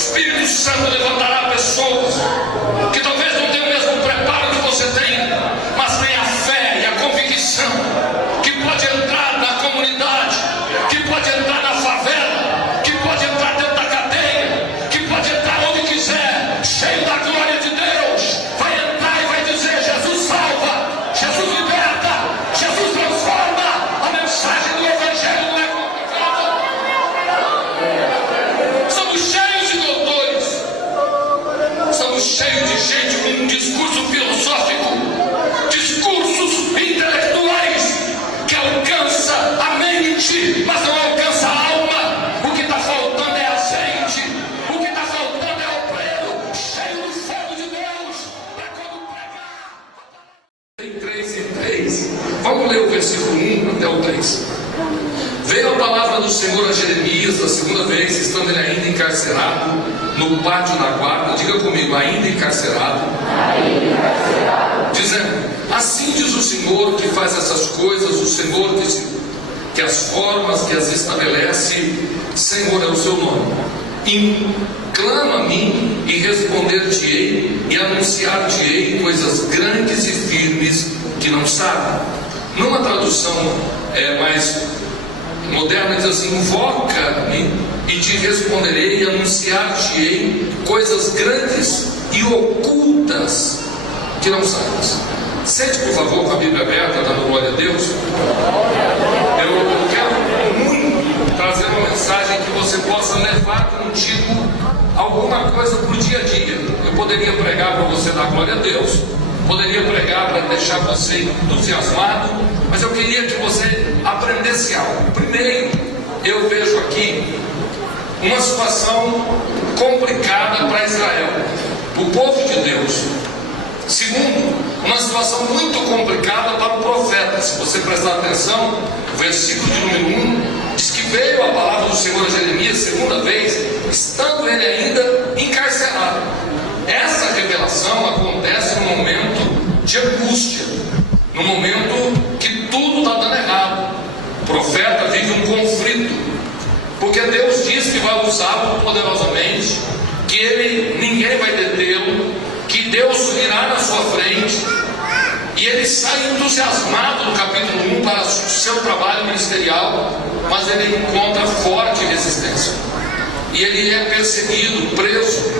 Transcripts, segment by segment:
Espírito Santo levantará pessoas que talvez não tenham o mesmo preparo que você tem, mas tem a fé e a convicção que pode entrar na comunidade, que pode entrar na favela, que pode entrar dentro da cadeia, que pode entrar onde quiser, cheio da glória de Deus. Vai entrar e vai dizer: Jesus salva, Jesus liberta, Jesus transforma. A mensagem do Evangelho não é complicada. Somos cheios de doutores, somos cheios de gente com um discurso filosófico, discursos intelectuais que alcança a mente, mas não alcança a alma. O que está faltando é azeite, o que está faltando é o obreiro cheio do fogo de Deus para quando pregar. Tem 3 e 3. Vamos ler o versículo 1 até o 3. Veio a palavra do Senhor a Jeremias a segunda vez, estando ele ainda encarcerado no pátio da guarda. Diga comigo: ainda encarcerado. Dizendo: assim diz o Senhor que faz essas coisas, o Senhor que as formas, que as estabelece. Senhor é o seu nome. Clama a mim e responder-te-ei e anunciar-te-ei coisas grandes e firmes que não sabem. Numa tradução mais moderna diz assim: invoca-me e te responderei e anunciar-te-ei coisas grandes e ocultas que não sabes. Sente, por favor, com a Bíblia aberta, dando glória a Deus. Eu quero muito trazer uma mensagem que você possa levar contigo alguma coisa para o dia a dia. Eu poderia pregar para você dar glória a Deus, poderia pregar para deixar você entusiasmado, mas eu queria que você aprendesse algo. Primeiro, eu vejo aqui uma situação complicada para Israel, o povo de Deus. Segundo, uma situação muito complicada para o profeta. Se você prestar atenção, o versículo de número 1 diz que veio a palavra do Senhor a Jeremias segunda vez, estando ele ainda encarcerado. Essa revelação acontece no momento de angústia, no momento que tudo está dando errado. O profeta vive um conflito, porque Deus diz que vai usá-lo poderosamente, que ninguém vai detê-lo, que Deus virá na sua frente, e ele sai entusiasmado no capítulo 1 para o seu trabalho ministerial, mas ele encontra forte resistência, e ele é perseguido, preso,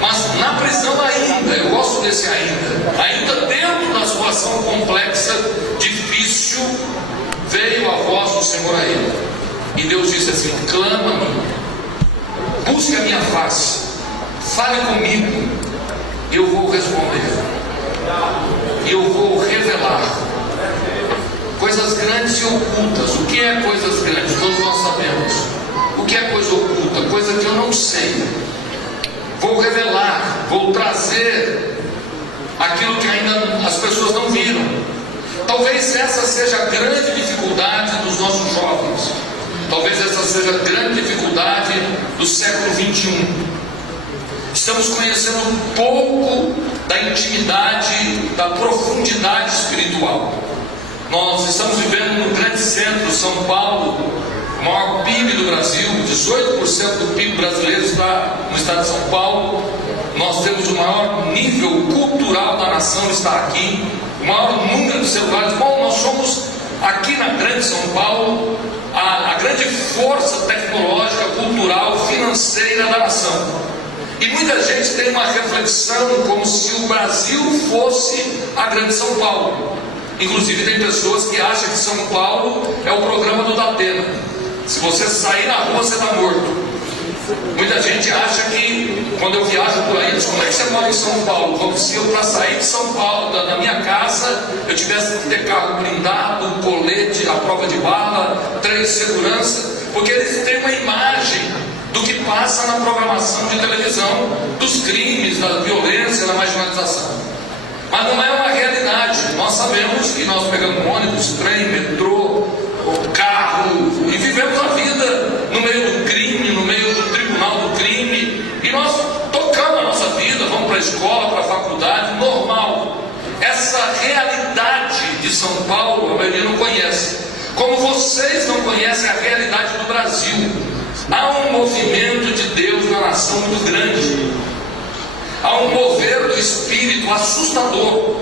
mas na prisão ainda. Eu gosto desse ainda dentro da situação complexa, difícil, veio a voz do Senhor a ele, e Deus disse assim: clama-me, busque a minha face, fale comigo, eu vou responder, eu vou revelar coisas grandes e ocultas. O que é coisas grandes? Todos nós sabemos. O que é coisa oculta? Coisa que eu não sei. Vou revelar, vou trazer aquilo que ainda as pessoas não viram. Talvez essa seja a grande dificuldade dos nossos jovens. Talvez essa seja a grande dificuldade do século 21. Estamos conhecendo pouco da intimidade, da profundidade espiritual. Nós estamos vivendo no grande centro, São Paulo, o maior PIB do Brasil. 18% do PIB brasileiro está no estado de São Paulo. Nós temos o maior nível cultural da nação, está aqui. O maior número de celulares. Bom, nós somos aqui na grande São Paulo a grande força tecnológica, cultural, financeira da nação. E muita gente tem uma reflexão como se o Brasil fosse a grande São Paulo. Inclusive tem pessoas que acham que São Paulo é o programa do Datena. Se você sair na rua, você está morto. Muita gente acha que, quando eu viajo por aí, diz: como é que você mora em São Paulo? Como se eu, para sair de São Paulo, da minha casa, eu tivesse que ter carro blindado, colete, a prova de bala, trem de segurança. Porque eles têm uma imagem do que passa na programação de televisão, dos crimes, da violência, da marginalização. Mas não é uma realidade. Nós sabemos que nós pegamos ônibus, trem, metrô, carro, e vivemos a vida no meio do crime, no meio do tribunal do crime, e nós tocamos a nossa vida, vamos para a escola, para a faculdade, normal. Essa realidade de São Paulo, a maioria não conhece. Como vocês não conhecem a realidade do Brasil. Há um movimento de Deus na nação muito muito grande. Há um mover do espírito assustador.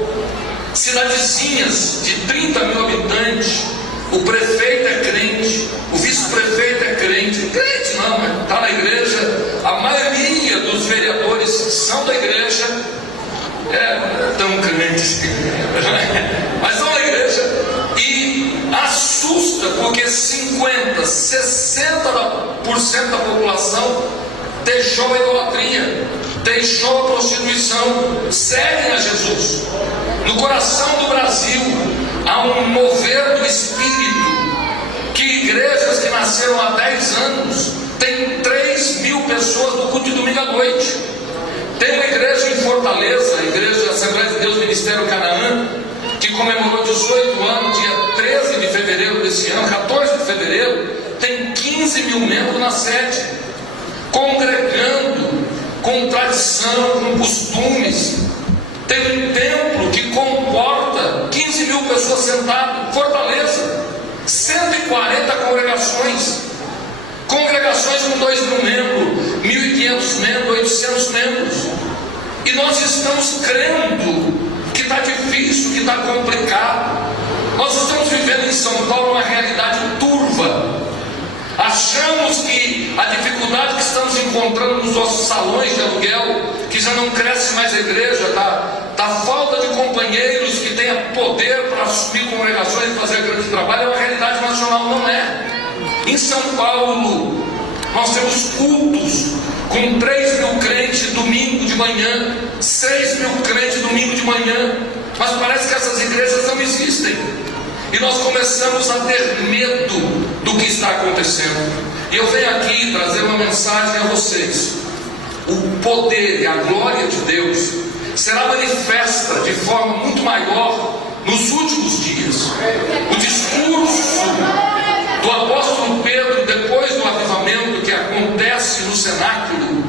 Cidadezinhas de 30 mil habitantes, o prefeito é crente, o vice-prefeito é crente. Crente não, mas está na igreja. A maioria dos vereadores são da igreja, tão crentes, mas são da igreja. E assusta, porque 50, 60% da população deixou a idolatria, deixou a prostituição, seguem a Jesus. No coração do Brasil há um mover do espírito, que igrejas que nasceram há 10 anos tem 3 mil pessoas no culto de domingo à noite. Tem uma igreja em Fortaleza, a Igreja Assembleia de Deus Ministério Canaã, que comemorou 18 anos, dia 13 de fevereiro desse ano, 14 de fevereiro, tem 15 mil membros na sede, congregando, com tradição, com costumes. Tem um templo que comporta 15 mil pessoas sentadas. Fortaleza, 140 congregações com 2 mil membros, 1.500 membros, 800 membros. E nós estamos crendo que está difícil, que está complicado. Nós estamos vivendo em São Paulo uma realidade turva. Achamos que a dificuldade que estamos encontrando nos nossos salões de aluguel, que já não cresce mais a igreja, da falta de companheiros que tenha poder para assumir congregações e fazer grande trabalho, é uma realidade nacional, não é? Em São Paulo, nós temos cultos com 3 mil crentes domingo de manhã, 6 mil crentes domingo de manhã, mas parece que essas igrejas não existem. E nós começamos a ter medo do que está acontecendo. E eu venho aqui trazer uma mensagem a vocês. O poder e a glória de Deus será manifesta de forma muito maior nos últimos dias. O discurso do apóstolo Pedro, depois do avivamento que acontece no cenáculo,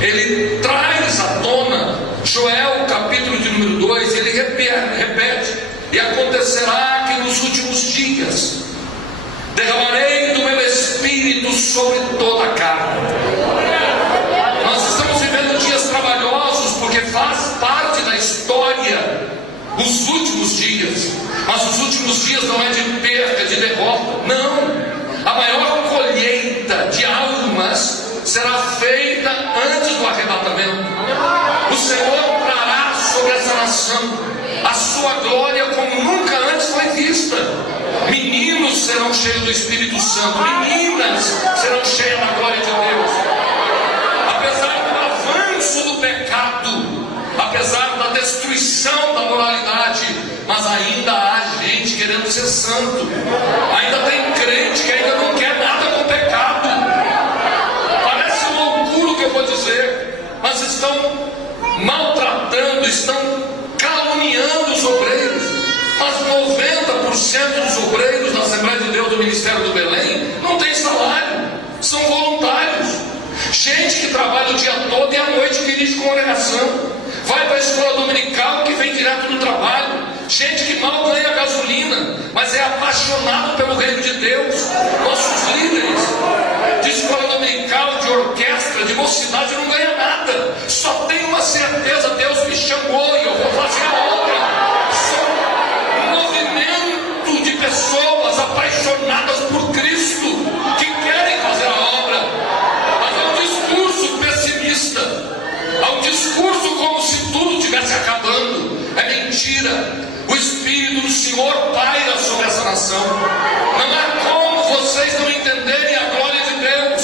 ele traz à tona Joel, capítulo de número 2, ele repete: e acontecerá que nos últimos dias derramarei do meu espírito sobre toda a carne. Nós estamos vivendo dias trabalhosos, porque faz parte da história os últimos dias. Mas os últimos dias não é de perda, de derrota, não. A maior colheita de almas será feita antes do arrebatamento. O Senhor trará sobre essa nação a sua glória como nunca antes foi vista. Meninos serão cheios do Espírito Santo, meninas serão cheias da glória de Deus. Apesar do avanço do pecado, apesar da destruição da moralidade, mas ainda há gente querendo ser santo. Ainda tem crente que ainda não quer nada com o pecado. Parece loucura o que eu vou dizer, mas estão maltratando, estão caluniando os obreiros. Mas 90% dos obreiros da Assembleia de Deus do Ministério do Belém não tem salário, são voluntários. Gente que trabalha o dia todo e à noite dirige congregação, vai para a escola dominical que vem direto do trabalho. Gente que mal ganha gasolina, mas é apaixonado pelo reino de Deus. Nossos líderes de escola dominical, de orquestra, de mocidade não ganham nada, só tem uma certeza: Deus me chamou e eu vou fazer a obra. São um movimento de pessoas apaixonadas por Cristo, que querem fazer a obra. Mas há um discurso pessimista, há um discurso como se tudo estivesse acabando. É mentira. O Espírito do Senhor paira sobre essa nação. Não há como vocês não entenderem a glória de Deus.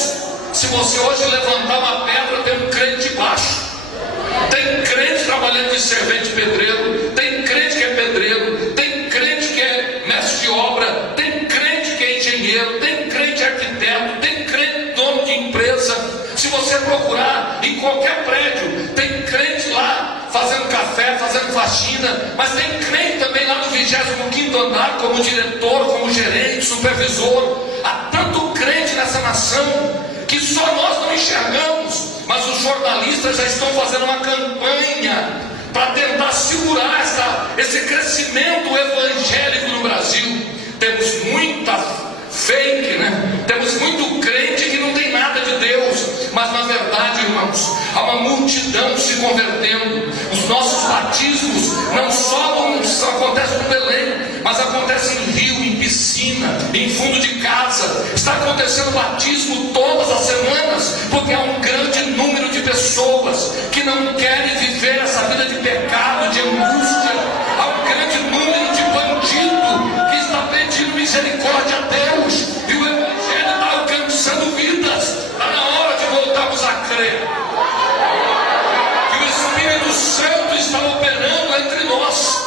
Se você hoje levantar uma pedra, tem um crente debaixo. Tem crente trabalhando de servente pedreiro, tem crente que é pedreiro, tem crente que é mestre de obra, tem crente que é engenheiro, tem crente arquiteto, tem crente dono de empresa. Se você procurar em qualquer prédio, tem crente lá fazendo café, fazendo faxina, mas tem crente também lá no 25º andar, como diretor, como gerente, supervisor. Há tanto crente nessa nação que só nós não enxergamos, mas os jornalistas já estão fazendo uma campanha para tentar segurar esse crescimento evangélico no Brasil. Temos muita fake, né? Temos muito crente que não tem nada de Deus, mas na verdade, irmãos, há uma multidão se convertendo. Os nossos batismos não só acontecem no Belém, mas acontecem em rio, em piscina, em fundo de casa. Está acontecendo batismo todas as semanas, porque há um grande número de pessoas que não querem viver essa vida de pecado, de angústia. Há um grande número de bandido que está pedindo misericórdia a Deus, e o Evangelho está alcançando vidas. Está na hora de voltarmos a crer que o Espírito Santo está operando entre nós.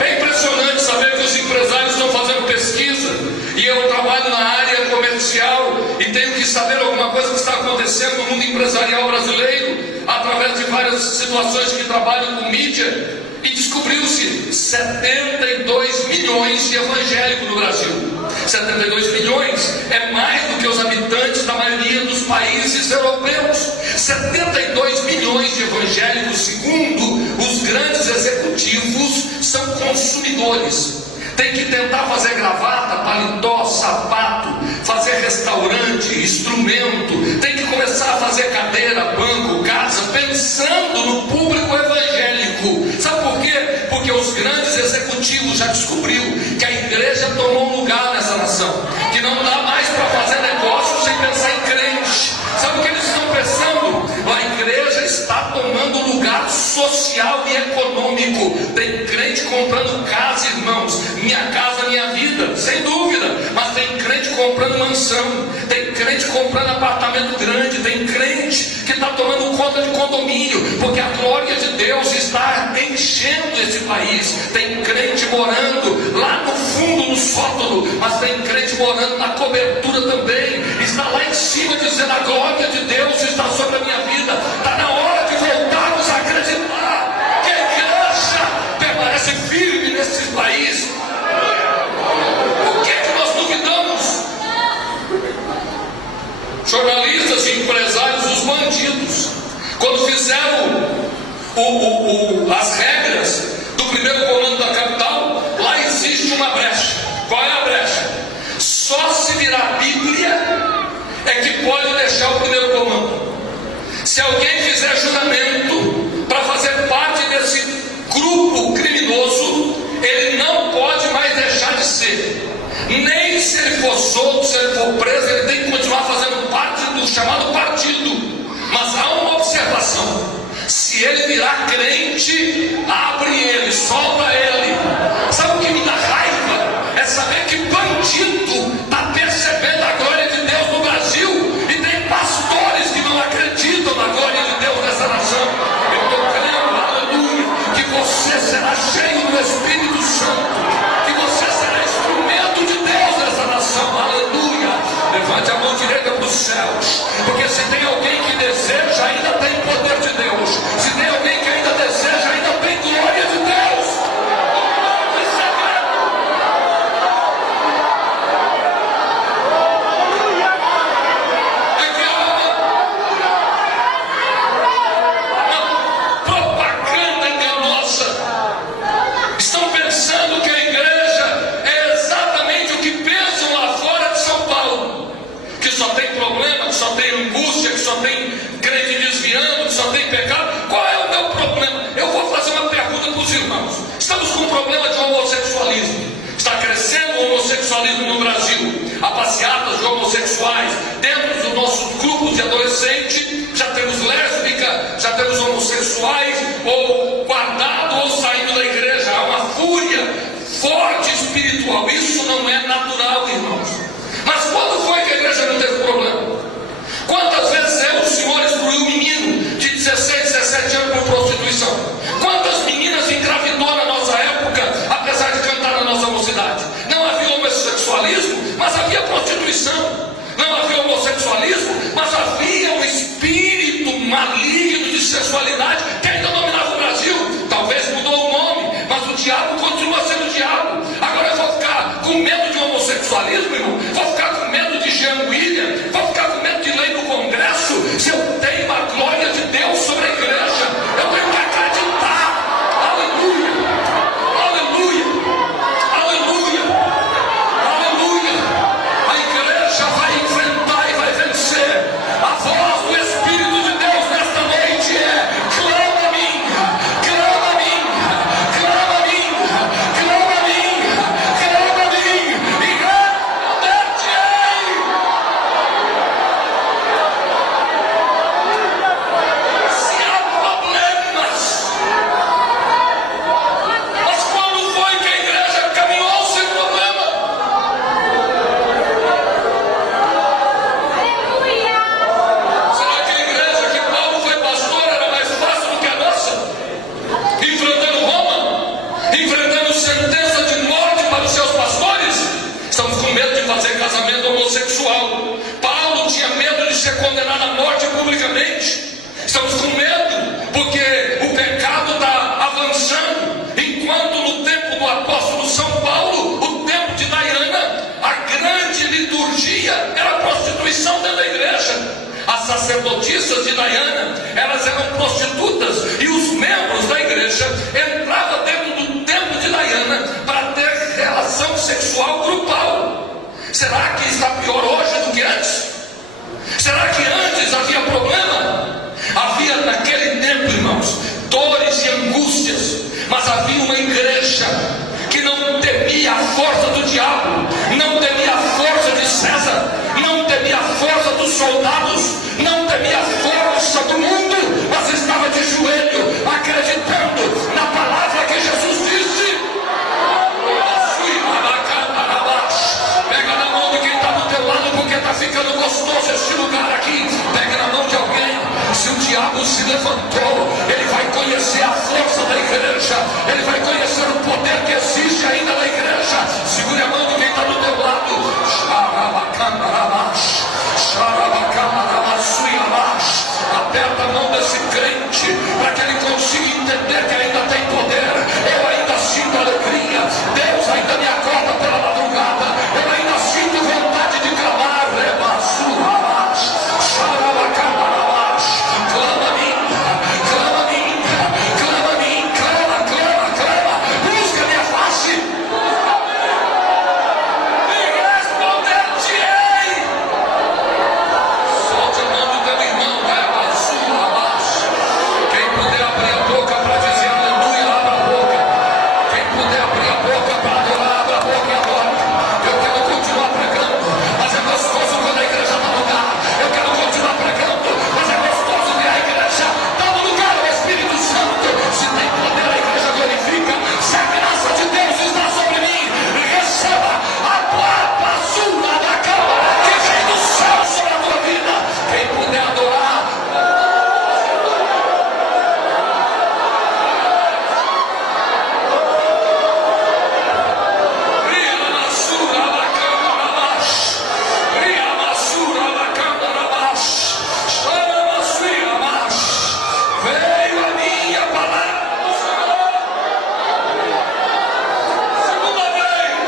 É impressionante saber que os empresários estão fazendo pesquisa, e eu trabalho na área comercial e tenho que saber alguma coisa que está acontecendo no mundo empresarial brasileiro, através de várias situações que trabalham com mídia, e descobriu-se 72 milhões de evangélicos no Brasil. 72 milhões é mais do que os habitantes da maioria dos países europeus. 72 milhões de evangélicos, segundo os grandes executivos, são consumidores. Tem que tentar fazer gravata, paletó, sapato, fazer restaurante, instrumento. Tem que começar a fazer cadeira, banco, casa, pensando no público evangélico. Sabe por quê? Porque os grandes executivos já descobriu que a igreja tomou um lugar nessa nação, que não dá mais para fazer negócio sem pensar em crente. Sabe o que eles estão pensando? A igreja está tomando lugar social e econômico. Tem crente comprando casa, irmãos. Minha casa, minha vida, sem dúvida. Mas tem crente comprando mansão, tem crente comprando apartamento grande, tem crente que está tomando conta de condomínio, porque a glória de Deus está enchendo esse país. Tem crente morando lá no fundo, no sótão, mas tem crente morando na cobertura também. Está lá em cima dizendo: a glória de Deus está sobre a minha vida. Está na hora de voltarmos a acreditar que a igreja permanece firme nesse país. Por que nós duvidamos? Jornalistas e empresários, os bandidos, quando fizeram as regras do primeiro comando da capital, lá existe uma brecha. Qual é a brecha? Só se virar Bíblia é que pode deixar o primeiro comando. Se alguém fizer juramento para fazer parte desse grupo criminoso, ele não pode mais deixar de ser. Nem se ele for solto, se ele for preso, ele tem que continuar fazendo parte do chamado partido. Mas há uma observação: se ele virar crente, abre ele, solta ele. Sabe o que me dá raiva? É saber que bandido está percebendo a glória de Deus no Brasil, e tem pastores que não acreditam na glória de Deus nessa nação. Eu estou crendo, aleluia, que você será cheio do Espírito Santo, que você será instrumento de Deus nessa nação, aleluia. Levante a mão direita para os céus, porque se tem alguém que deseja, ainda tem poder de Deus. Se tem alguém que ainda deseja, ainda tem glória de Deus. Estamos com um problema de homossexualismo. Está crescendo o homossexualismo no Brasil. Há passeatas de homossexuais dentro dos nossos grupos de adolescente. Já temos lésbica, já temos homossexuais ou guardados ou saindo da igreja. Há uma fúria forte espiritual. Isso não é natural, irmãos. Mas quando foi que a igreja não teve problema? Quantas vezes o Senhor instruiu um menino de 16, 17 anos por prostituição? Quantas meninas engravidou na nossa época, apesar de cantar na nossa mocidade? Não havia homossexualismo, mas havia prostituição. Não havia homossexualismo, mas havia um espírito maligno de sexualidade que ainda não Estamos com medo, porque o pecado está avançando. Enquanto no tempo do apóstolo São Paulo, o tempo de Diana, a grande liturgia era a prostituição dentro da igreja. As sacerdotisas de Diana, elas eram prostitutas, e os membros da igreja entravam dentro do templo de Diana para ter relação sexual grupal. Será que está pior hoje do que antes? Será que antes havia problema? Havia naquele tempo, irmãos, dores e angústias, mas havia uma igreja que não temia a força do diabo, não temia a força de César, não temia a força dos soldados, não temia a força do mundo, mas estava de joelho, acreditando na palavra que Jesus disse. Pega na mão de quem está do teu lado, porque está ficando gostoso este lugar aqui. Pega na mão de alguém. Se o diabo se levantou, ele vai conhecer a força da igreja, ele vai conhecer o poder que existe ainda na igreja. Segure a mão de quem está do teu lado. Aperta a mão desse crente, para que ele consiga entender que ainda tem poder. Eu ainda sinto alegria, Deus ainda me acorda pela madrugada, eu ainda sinto vontade de clamar. Clama a mim, clama a mim, clama a mim, clama, clama, clama, busca minha face, e responder-te-ei. Solte a mão do teu irmão, quem puder abrir a boca para dizer aleluia, abra a boca. Quem puder abrir a boca para adorar, abra a boca e adora. Eu quero continuar pregando, mas é gostoso quando a igreja está no lugar. Eu quero continuar pregando, mas é gostoso ver a igreja está no lugar. O Espírito Santo, se tem poder, a igreja glorifica. Se a graça de Deus está sobre mim, receba a palavra sua da cama que vem do céu sobre a tua vida. Quem puder adorar, veio a minha palavra. Segunda vez,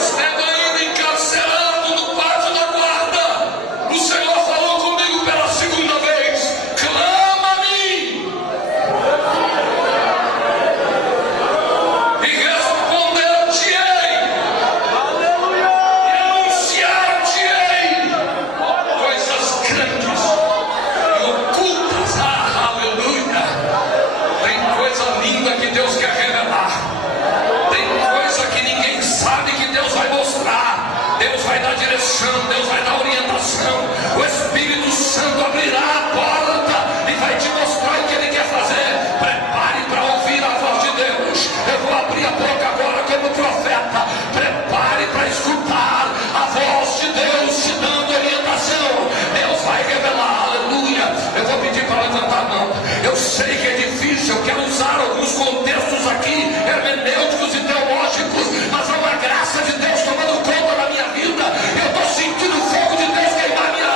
estando ainda encarcerado no pátio da guarda, o Senhor falou comigo pela segunda vez: clama a mim, e responder-te-ei, e anunciar-te-ei coisas grandes e ocultas. Aleluia! Tem coisa linda que Deus quer revelar, tem coisa que ninguém sabe que Deus vai mostrar. Deus vai dar direção, Deus vai dar orientação. O Espírito Santo abrirá a porta e vai te mostrar o que Ele quer fazer. Prepare para ouvir a voz de Deus. Eu vou abrir a boca agora como profeta. Prepare para escutar a voz de Deus te dando orientação. Deus vai revelar, aleluia. Eu vou pedir para levantar a mão. Eu sei que é difícil, eu quero usar alguns contextos aqui, hermenêuticos e teológicos, mas há uma graça de Deus tomando conta da minha vida. Eu estou sentindo o fogo de Deus queimar minha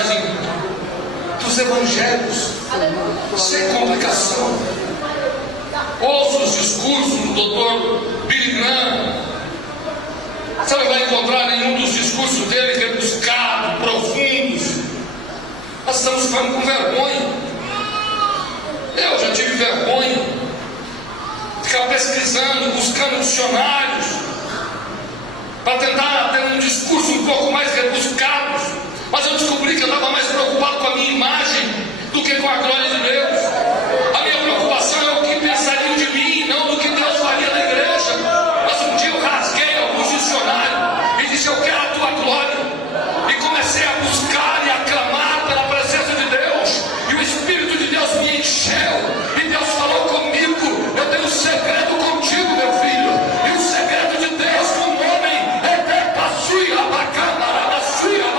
mensagem dos evangelhos, sem complicação. Ouça os discursos do Dr. Billy Graham. Você não vai encontrar nenhum dos discursos dele rebuscado, profundos. Nós estamos ficando com vergonha. Eu já tive vergonha de ficar pesquisando, buscando dicionários para tentar ter um discurso um pouco mais rebuscado. Mas eu descobri que eu estava mais preocupado com a minha imagem do que com a glória de Deus. A minha preocupação é o que pensariam de mim, não do que Deus faria na igreja. Mas um dia eu rasguei alguns dicionários e disse: eu quero a tua glória. E comecei a buscar e a clamar pela presença de Deus. E o Espírito de Deus me encheu. E Deus falou comigo: eu tenho um segredo contigo, meu filho. E o segredo de Deus com o homem é Becaçuia, Bacamaraçuia,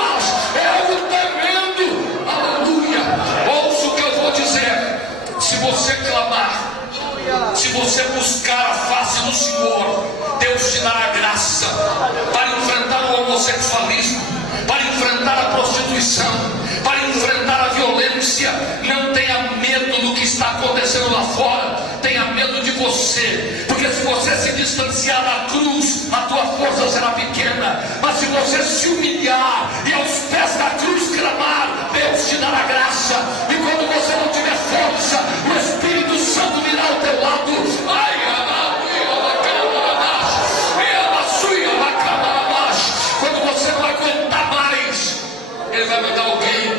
é algo tremendo. Aleluia. Ouça o que eu vou dizer. Se você clamar, se você buscar a face do Senhor, Deus te dará graça para enfrentar o homossexualismo, para enfrentar a prostituição, para enfrentar a violência. Não tenha medo do que está acontecendo lá fora, tenha medo de você, porque se você se distanciar da cruz, a tua força será pequena. Mas se você se humilhar e aos pés da cruz clamar, Deus te dará graça. E quando você não tiver força, o Espírito Santo virá ao teu lado. Quando você não aguentar mais, Ele vai mandar alguém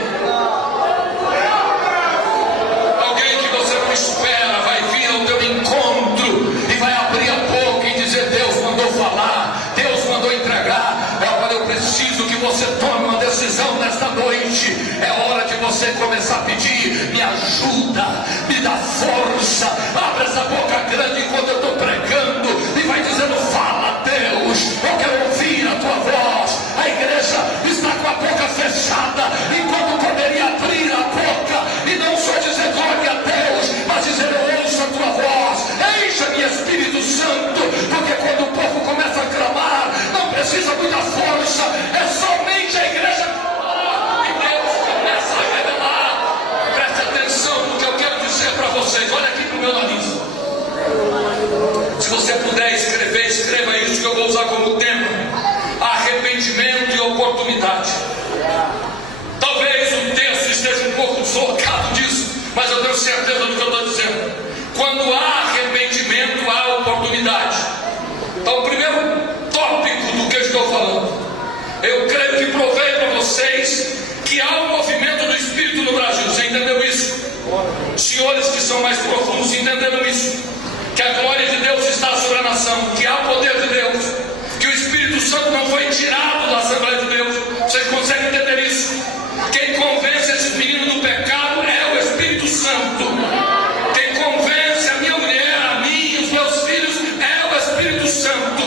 que você não espera, vai vir ao teu encontro e vai abrir a boca e dizer: Deus mandou falar, Deus mandou entregar. Agora eu preciso que você tome uma decisão nesta noite. É hora de você começar a pedir: me ajuda, me dá força. Abre essa boca grande enquanto eu estou pregando e vai dizendo: fala, Deus, eu quero ouvir a tua voz. A igreja está com a boca fechada, enquanto poderia abrir a boca e não só dizer glória a Deus, mas dizer: eu ouço a tua voz, encha-me, Espírito Santo. Porque quando o povo começa a clamar, não precisa muita força, é somente a igreja clamar e Deus começa a revelar. Preste atenção no que eu quero dizer para vocês. Olha aqui para o meu nariz. Se você puder escrever, escreva isso que eu vou usar como tema: arrependimento e oportunidade. Talvez o texto esteja um pouco deslocado disso, mas eu tenho certeza do que eu estou dizendo. Quando há arrependimento, há oportunidade. Então, o primeiro tópico do que eu estou falando, eu creio que provei para vocês que há um movimento do Espírito no Brasil. Você entendeu isso? Senhores que são mais profundos entenderam isso, que a glória de Deus está sobre a nação, que há o poder de Deus, que o Espírito Santo não foi tirado da Assembleia de Deus. Vocês conseguem entender isso? Quem convence esses meninos do pecado é o Espírito Santo. Quem convence a minha mulher, a mim, os meus filhos, é o Espírito Santo.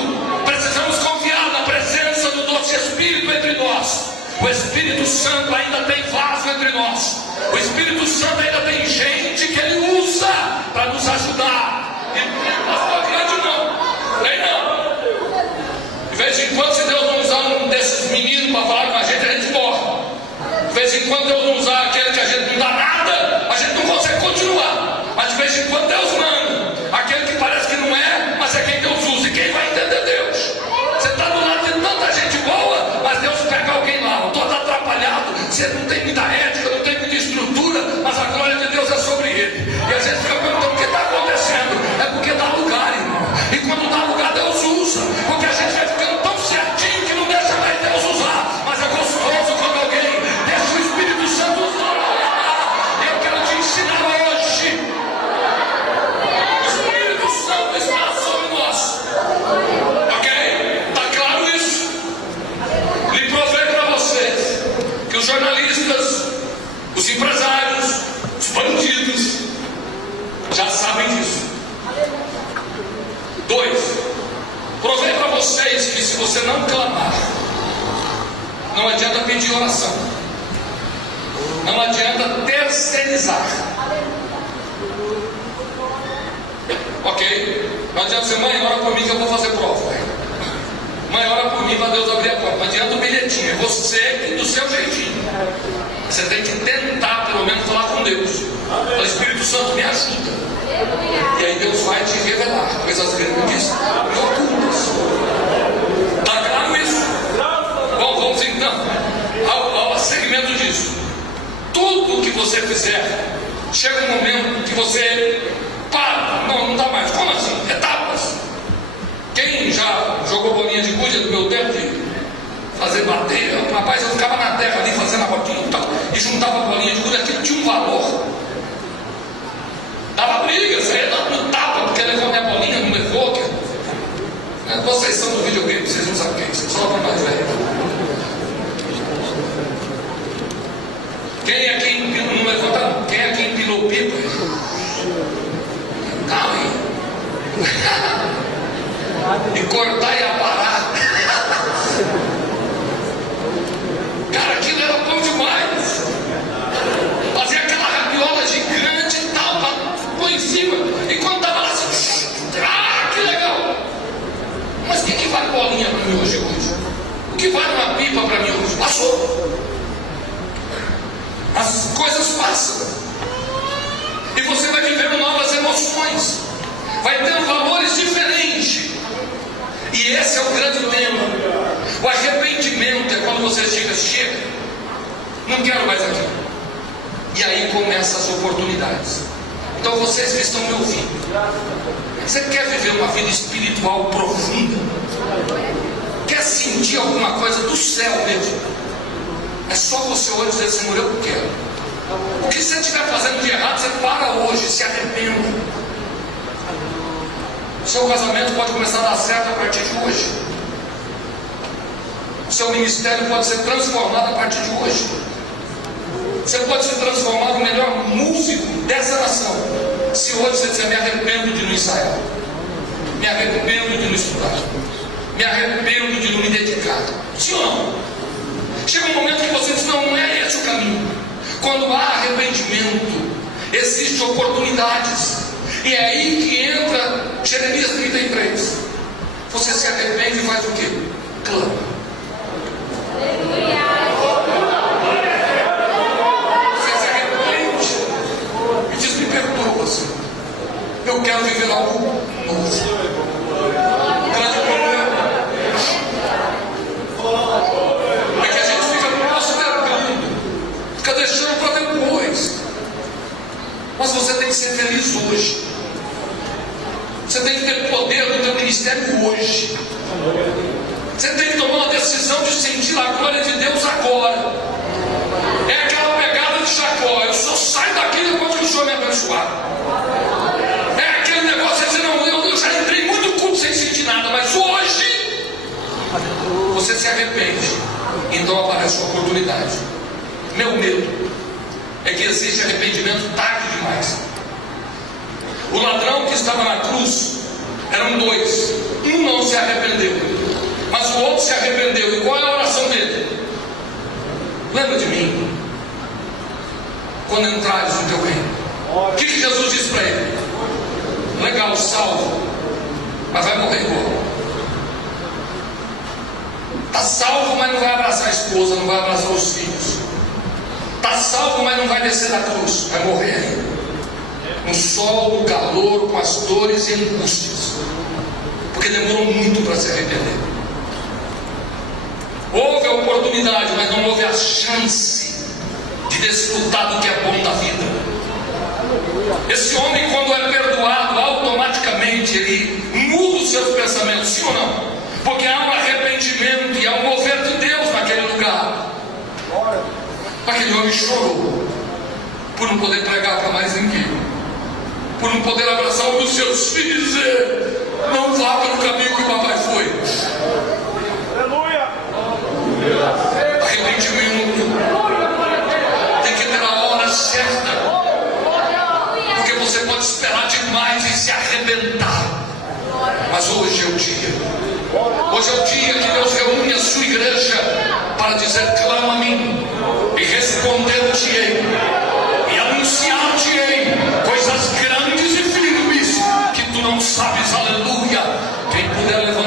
Precisamos confiar na presença do doce Espírito entre nós. O Espírito Santo ainda tem vaso entre nós. O Espírito Santo ainda tem gente que Ele usa para nos ajudar. E pastor grande não, nem não. De vez em quando, se Deus não usar um desses meninos para falar com a gente morre. De vez em quando Deus não usar aquele que a gente não dá nada, a gente não consegue continuar. Mas de vez em quando Deus manda aquele que parece que não é, mas é quem Deus usa. E quem vai entender Deus? Você está do lado de tanta gente boa, mas Deus pega alguém lá, todo atrapalhado, você não tem muita ética, não tem muita estrutura, mas a glória de Deus é sobre ele. E a gente fica perguntando o que está acontecendo. É porque dá lugar, irmão. E quando dá lugar, Deus usa. Porque a gente vai ficando tão certinho que não deixa mais Deus usar. Mas é gostoso quando alguém deixa o Espírito Santo usar. Eu quero te ensinar hoje. O Espírito Santo está sobre nós. Ok? Está claro isso? Lhe provei para vocês que os jornalistas, os empresários, os bandidos já sabem disso. 2, provei para vocês que se você não clamar, não adianta pedir oração, não adianta terceirizar. Ok? Não adianta dizer: mãe, ora por mim que eu vou fazer prova. Mãe, ora por mim para Deus abrir a porta. Não adianta o bilhetinho, é você do seu jeitinho. Você tem que tentar, pelo menos, falar com Deus. O Espírito Santo me ajuda. E aí Deus vai te revelar coisas grandes e ocultas. Está claro isso? Bom, vamos então ao segmento disso. Tudo que você fizer, chega um momento que você para. Não dá mais. Como assim? Etapas. Quem já jogou bolinha de gude no meu tempo de fazer bater? Rapaz, eu ficava na terra ali fazendo a botinha e tal, e juntava a bolinha de gude, aquilo tinha um valor. Dava briga, saía no tapa, porque levou minha bolinha, não levou. Vocês são do videogame, vocês não sabem o que é isso, só para mais velho. Quem aqui empilou, não levanta não, quem aqui empilou pipa? Calma aí. E cortar e aparar. Cara, aquilo era bom demais. Fazia aquela rabiola gigante e tal, põe em cima. E quando tava lá assim, que legal. Mas o que vale bolinha para mim hoje? O que vale uma pipa para mim hoje? Passou. As coisas passam. E você vai vivendo novas emoções. Vai tendo valores diferentes. E esse é o grande tema. O arrependimento é quando você chega, não quero mais aqui. E aí começam as oportunidades. Então vocês que estão me ouvindo, você quer viver uma vida espiritual profunda? Quer sentir alguma coisa do céu mesmo? É só você hoje dizer, Senhor, eu quero. O que você estiver fazendo de errado, você para hoje, se arrependa. Seu casamento pode começar a dar certo a partir de hoje. Seu ministério pode ser transformado a partir de hoje. Você pode se transformar no melhor músico dessa nação, se hoje você disser, me arrependo de não ensaiar, me arrependo de não estudar, me arrependo de não me dedicar. Sim ou não? Chega um momento que você diz, não é esse o caminho. Quando há arrependimento, existem oportunidades. E é aí que entra Jeremias 33. Você se arrepende e faz o quê? Clama. Você se arrepende e diz, me perdoa, Senhor. Eu quero viver algo novo. Grande problema é que a gente fica postergando, fica deixando para depois. Mas você tem que ser feliz hoje. Você tem que ter poder no teu ministério hoje. Você tem que tomar uma decisão de sentir a glória de Deus agora. É aquela pegada de Jacó. Eu só saio daqui depois que o Senhor me abençoar. É aquele negócio de dizer, não, eu já entrei muito culto sem sentir nada, mas hoje você se arrepende. Então aparece uma oportunidade. Meu medo é que existe arrependimento tarde demais. O ladrão que estava na cruz, eram dois. Um não se arrependeu, mas o outro se arrependeu. E qual é a oração dele? Lembra de mim quando entrares no teu reino. O que Jesus disse para ele? Legal, salvo, mas vai morrer igual. Está salvo, mas não vai abraçar a esposa, não vai abraçar os filhos. Está salvo, mas não vai descer da cruz, vai morrer ainda. No sol, no calor, com as dores e angústias, porque demorou muito para se arrepender. Houve a oportunidade, mas não houve a chance de desfrutar do que é bom da vida. Esse homem, quando é perdoado, automaticamente ele muda os seus pensamentos, sim ou não? Porque há um arrependimento e há um mover de Deus naquele lugar. Aquele homem chorou por não poder pregar para mais ninguém, por não poder abraçar um dos seus filhos e dizer, não vá pelo caminho que o papai foi. Aleluia! Arrependimento tem que ter a hora certa, porque você pode esperar demais e se arrebentar. Mas hoje é o dia. Hoje é o dia que Deus reúne a sua igreja para dizer, clama a mim e responder-te-ei e anunciar-te-ei coisas grandes e firmes que tu não sabes. Aleluia. Quem puder levantar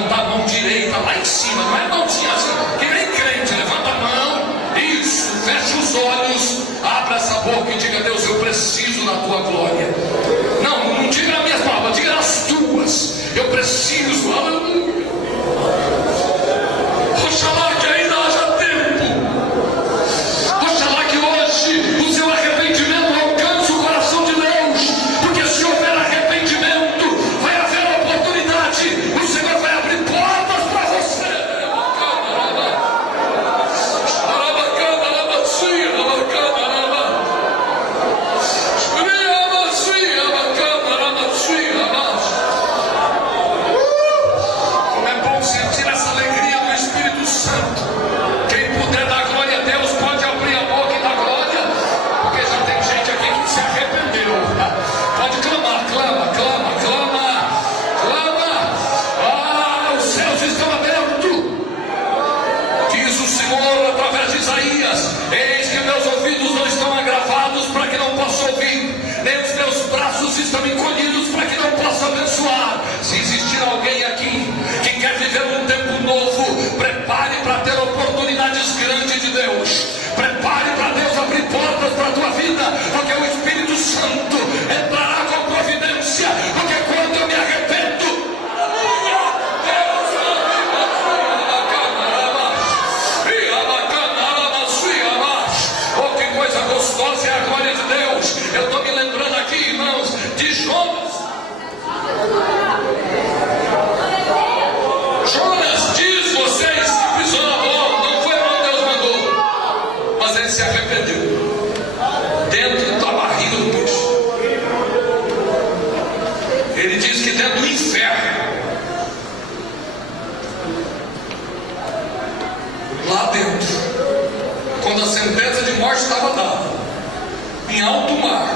alto mar,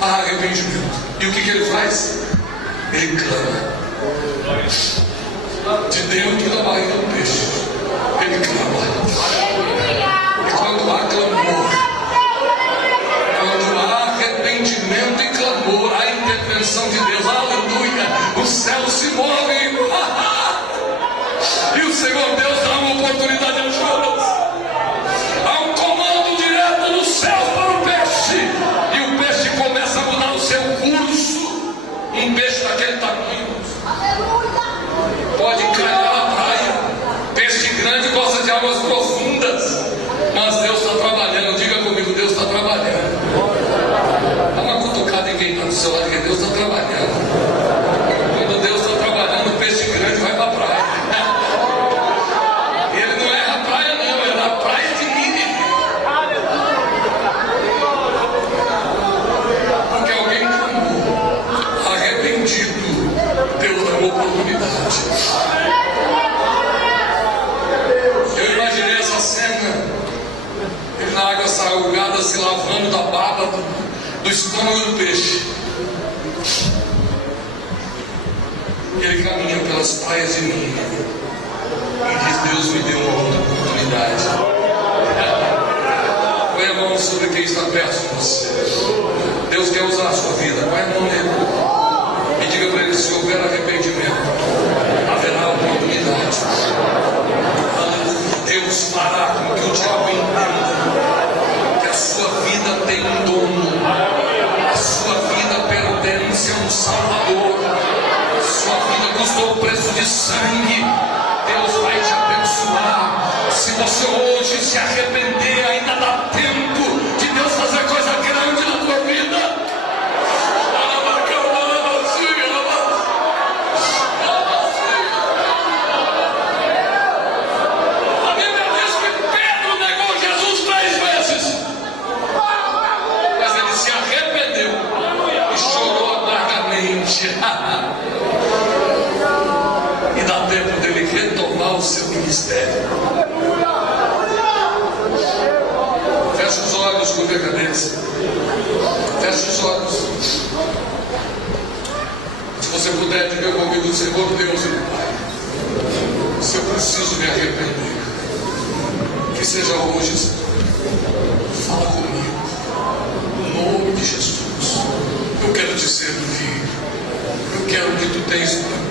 há arrependimento. E o que ele faz? Ele clama. De dentro da barriga do peixe, ele clama. E quando há clamor, quando há arrependimento e clamor, há intervenção de Deus, aleluia, o céu se move. E o Senhor Deus dá uma oportunidade a Jonas. Há um comando direto do céu para o peixe. E o peixe começa a mudar o seu curso. Um peixe daquele tamanho pode cair na praia. Peixe grande gosta de águas profundas. Mas Deus está trabalhando. Diga comigo, Deus está trabalhando. Dá uma cutucada em quem está do seu lado, que Deus está trabalhando. Quando Deus está trabalhando, o peixe grande vai para a praia. Ele não é a praia, não, é a praia de Nínive. Porque alguém clamou, arrependido, Deus dá uma oportunidade. Eu imaginei essa cena, ele na água salgada, se lavando da baba do estômago do peixe. Ele caminha pelas praias de Nínive e diz: Deus me deu uma outra oportunidade. Põe a mão sobre quem está perto de você. Deus quer usar a sua vida. Põe a mão nele e diga para ele: se houver arrependimento, haverá oportunidade. Deus fará com que o diabo entenda que a sua vida tem um dono, a sua vida pertence a um Salvador, a sua vida custou o preço de sangue. Deus vai te abençoar. Se você hoje se arrepender, ainda dá tempo de Deus fazer coisa grande na tua vida. E dá tempo dele retomar o seu ministério. Feche os olhos com decadência. Feche os olhos. Se você puder, diga comigo: Senhor Deus e Pai, se eu preciso me arrepender, que seja hoje, Senhor. Fala comigo, no nome de Jesus. Eu quero te servir. Eu quero o que tu tens para mim.